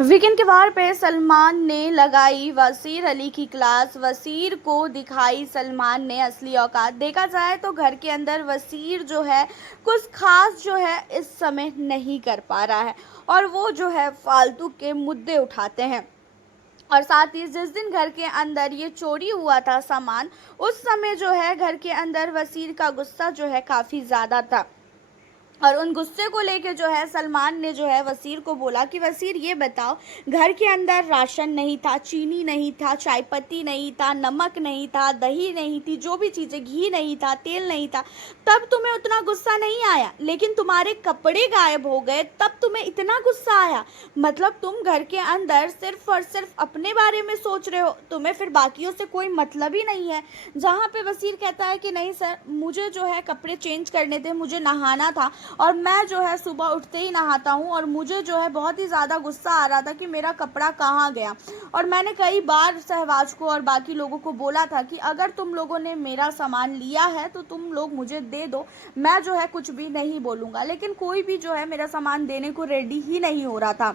Weekend के वार पे सलमान ने लगाई वसीर अली की क्लास। वसीर को दिखाई सलमान ने असली औकात। देखा जाए तो घर के अंदर वसीर जो है कुछ खास जो है इस समय नहीं कर पा रहा है और वो जो है फालतू के मुद्दे उठाते हैं। और साथ ही जिस दिन घर के अंदर ये चोरी हुआ था सामान, उस समय जो है घर के अंदर वसीर का गुस्सा जो है काफ़ी ज़्यादा था। और उन गुस्से को लेके जो है सलमान ने जो है वसीर को बोला कि वसीर ये बताओ, घर के अंदर राशन नहीं था, चीनी नहीं था, चाय पत्ती नहीं था, नमक नहीं था, दही नहीं थी, जो भी चीज़ें, घी नहीं था, तेल नहीं था, तब तुम्हें उतना गुस्सा नहीं आया। लेकिन तुम्हारे कपड़े गायब हो गए तब तुम्हें इतना गुस्सा आया। मतलब तुम घर के अंदर सिर्फ और सिर्फ अपने बारे में सोच रहे हो, तुम्हें फिर बाकियों से कोई मतलब ही नहीं है। जहाँ पे वसीर कहता है कि नहीं सर, मुझे जो है कपड़े चेंज करने थे, मुझे नहाना था और मैं जो है सुबह उठते ही नहाता हूँ और मुझे जो है बहुत ही ज़्यादा गुस्सा आ रहा था कि मेरा कपड़ा कहाँ गया। और मैंने कई बार सहवाज को और बाकी लोगों को बोला था कि अगर तुम लोगों ने मेरा सामान लिया है तो तुम लोग मुझे दे दो, मैं जो है कुछ भी नहीं बोलूँगा। लेकिन कोई भी जो है मेरा सामान देने को रेडी ही नहीं हो रहा था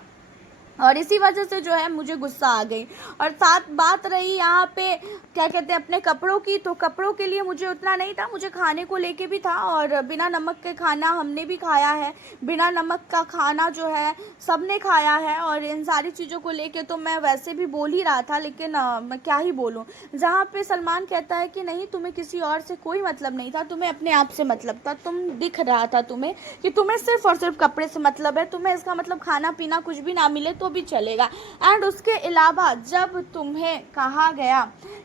और इसी वजह से जो है मुझे गुस्सा आ गई। और साथ बात रही यहाँ पे क्या कहते हैं अपने कपड़ों की, तो कपड़ों के लिए मुझे उतना नहीं था, मुझे खाने को लेके भी था और बिना नमक के खाना हमने भी खाया है, बिना नमक का खाना जो है सबने खाया है। और इन सारी चीज़ों को लेके तो मैं वैसे भी बोल ही रहा था, लेकिन मैं क्या ही बोलूँ। जहाँ पे सलमान कहता है कि नहीं, तुम्हें किसी और से कोई मतलब नहीं था, तुम्हें अपने आप से मतलब था, तुम दिख रहा था तुम्हें कि तुम्हें सिर्फ और सिर्फ कपड़े से मतलब है, तुम्हें इसका मतलब खाना पीना कुछ भी ना मिले तो भी चलेगा। एंड उसके अलावा जब तुम्हें कहा गया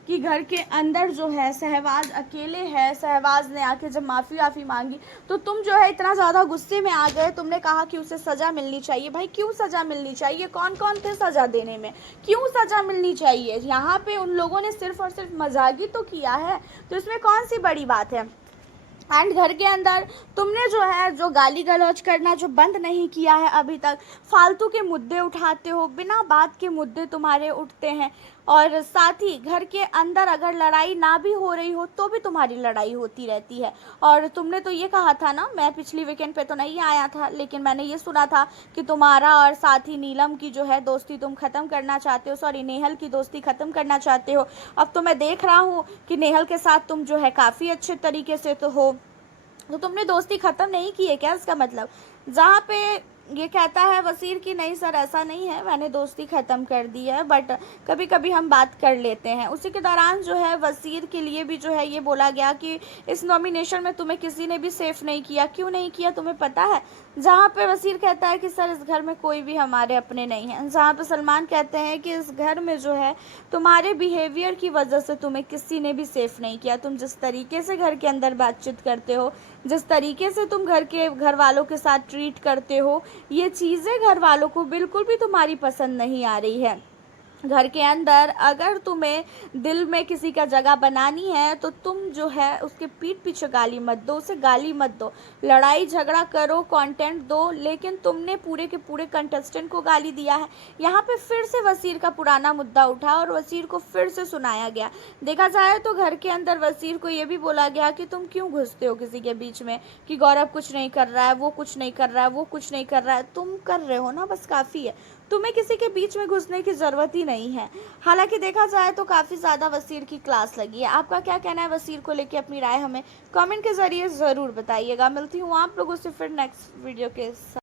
कि घर के अंदर जो है सहवाज अकेले है, सहवाज ने आके जब माफ़ी मांगी तो तुम जो है इतना ज़्यादा गुस्से में आ गए, तुमने कहा कि उसे सज़ा मिलनी चाहिए। भाई क्यों सज़ा मिलनी चाहिए? कौन कौन थे सज़ा देने में? क्यों सज़ा मिलनी चाहिए? यहाँ पे उन लोगों ने सिर्फ और सिर्फ मजाक ही तो किया है, तो इसमें कौन सी बड़ी बात है। एंड घर के अंदर तुमने जो है जो गाली गलौज करना जो बंद नहीं किया है अभी तक, फालतू के मुद्दे उठाते हो, बिना बात के मुद्दे तुम्हारे उठते हैं। और साथ ही घर के अंदर अगर लड़ाई ना भी हो रही हो तो भी तुम्हारी लड़ाई होती रहती है। और तुमने तो ये कहा था ना, मैं पिछली वीकेंड पे तो नहीं आया था, लेकिन मैंने ये सुना था कि तुम्हारा और साथ ही नीलम की जो है दोस्ती तुम ख़त्म करना चाहते हो, सॉरी नेहल की दोस्ती ख़त्म करना चाहते हो। अब तो मैं देख रहा हूँ कि नेहल के साथ तुम जो है काफ़ी अच्छे तरीके से तो हो, तो तुमने दोस्ती ख़त्म नहीं की है क्या? इसका मतलब जहाँ पे ये कहता है वसीर की नहीं सर ऐसा नहीं है, मैंने दोस्ती ख़त्म कर दी है, बट कभी कभी हम बात कर लेते हैं। उसी के दौरान जो है वसीर के लिए भी जो है ये बोला गया कि इस नॉमिनेशन में तुम्हें किसी ने भी सेफ नहीं किया। क्यों नहीं किया तुम्हें पता है? जहाँ पे वसीर कहता है कि सर इस घर में कोई भी हमारे अपने नहीं है, जहाँ पे सलमान कहते हैं कि इस घर में जो है तुम्हारे बिहेवियर की वजह से तुम्हें किसी ने भी सेफ नहीं किया। तुम जिस तरीके से घर के अंदर बातचीत करते हो, जिस तरीके से तुम घर वालों के साथ ट्रीट करते हो, ये चीज़ें घर वालों को बिल्कुल भी तुम्हारी पसंद नहीं आ रही है। घर के अंदर अगर तुम्हें दिल में किसी का जगह बनानी है तो तुम जो है उसके पीठ पीछे गाली मत दो, उसे गाली मत दो, लड़ाई झगड़ा करो, कंटेंट दो, लेकिन तुमने पूरे के पूरे कंटेस्टेंट को गाली दिया है। यहाँ पे फिर से वसीर का पुराना मुद्दा उठा और वसीर को फिर से सुनाया गया। देखा जाए तो घर के अंदर वसीर को ये भी बोला गया कि तुम क्यों घुसते हो किसी के बीच में, कि गौरव कुछ नहीं कर रहा है, वो कुछ नहीं कर रहा है, वो कुछ नहीं कर रहा है, तुम कर रहे हो ना, बस काफ़ी है, तुम्हें किसी के बीच में घुसने की ज़रूरत ही नहीं है। हालांकि देखा जाए तो काफ़ी ज़्यादा वसीर की क्लास लगी है। आपका क्या कहना है वसीर को लेके? अपनी राय हमें कमेंट के ज़रिए ज़रूर बताइएगा। मिलती हूँ आप लोगों से फिर नेक्स्ट वीडियो के साथ।